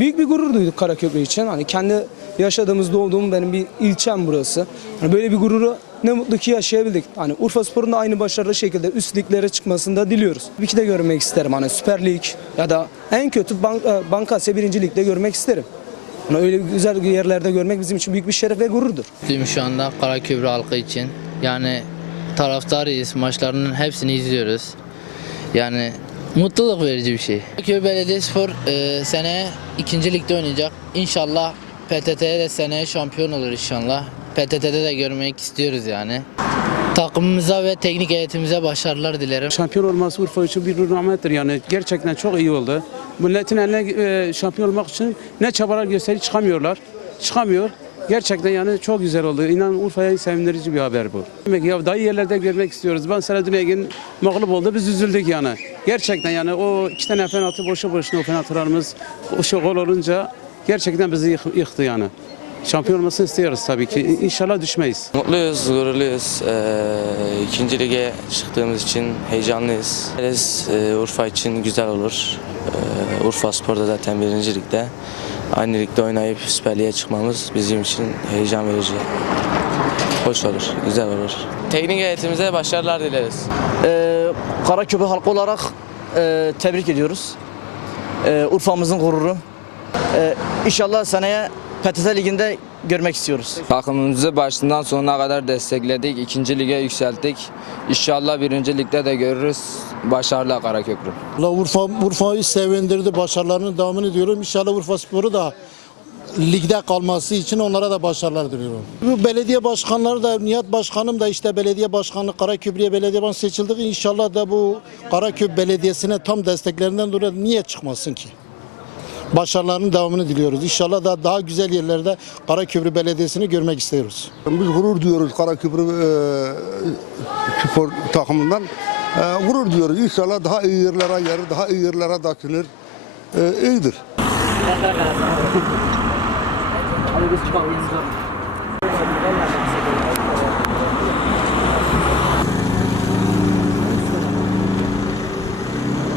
Büyük bir gurur duyduk Karaköprü için. Hani kendi yaşadığımız, doğduğum benim bir ilçem burası. Hani böyle bir gururu ne mutlu ki yaşayabildik. Hani Urfa Spor'un da aynı başarılı şekilde üst liglere çıkmasını da diliyoruz. Bir iki de görmek isterim. Hani Süper Lig ya da en kötü Bank, e, Bankasya 1. Lig'de görmek isterim. Hani öyle güzel yerlerde görmek bizim için büyük bir şeref ve gururdur. Mutluyum şu anda Karaköprü halkı için. Yani taraftarıyız. Maçlarının hepsini izliyoruz. Yani mutluluk verici bir şey. Karaköprü Belediyespor e, seneye ikinci ligde oynayacak. İnşallah PTT'ye de seneye şampiyon olur inşallah. PTT'de de görmek istiyoruz yani. Takımımıza ve teknik heyetimize başarılar dilerim. Şampiyon olması Urfa için bir rahmettir yani gerçekten çok iyi oldu. Milletin eline e, şampiyon olmak için ne çabalar gösterip çıkamıyorlar. Çıkamıyor. Gerçekten yani çok güzel oldu. İnan Urfa'ya sevindirici bir haber bu. Demek ya daha iyi yerlerde görmek istiyoruz. Ben Selahattin Egin mağlup oldu. Biz üzüldük yani. Gerçekten yani o iki tane penaltı boşu boşuna o penaltılarımız o şey gol olunca gerçekten bizi yık- yıktı yani. Şampiyon olmasını istiyoruz tabii ki. İnşallah düşmeyiz. Mutluyuz, gururluyuz. Ee, ikinci lige çıktığımız için heyecanlıyız. Biz, e, Urfa için güzel olur. Ee, Urfa Spor'da zaten birinci ligde. Aynı ligde oynayıp Süper Lig'e çıkmamız bizim için heyecan verici. Hoş olur, güzel olur. Teknik heyetimize başarılar dileriz. Ee, Karaköprü halkı olarak e, tebrik ediyoruz. Ee, Urfa'mızın gururu. Ee, inşallah seneye PTT Ligi'nde görmek istiyoruz. Takımımızı başından sonuna kadar destekledik. ikinci lige yükselttik. İnşallah birinci ligde de görürüz. Başarılar Karaköprü. La Urfa Urfa'yı sevindirdi. Başarılarının devamını diliyorum. İnşallah Urfa Sporu da ligde kalması için onlara da başarılar diliyorum. Bu belediye başkanları da Nihat Başkanım da işte belediye başkanı Karaköprü'ye belediye başkanı seçildi. İnşallah da bu Karaköprü Belediyesi'ne tam desteklerinden dolayı niye çıkmasın ki? Başarılarının devamını diliyoruz. İnşallah da daha güzel yerlerde Karaköprü Belediyesi'ni görmek istiyoruz. Biz gurur duyuyoruz Karaköprü e, spor takımından. E, gurur duyuyoruz. İnşallah daha iyi yerlere gelir, daha iyi yerlere taşınır. E, iyidir. Hadi biz çıkalım.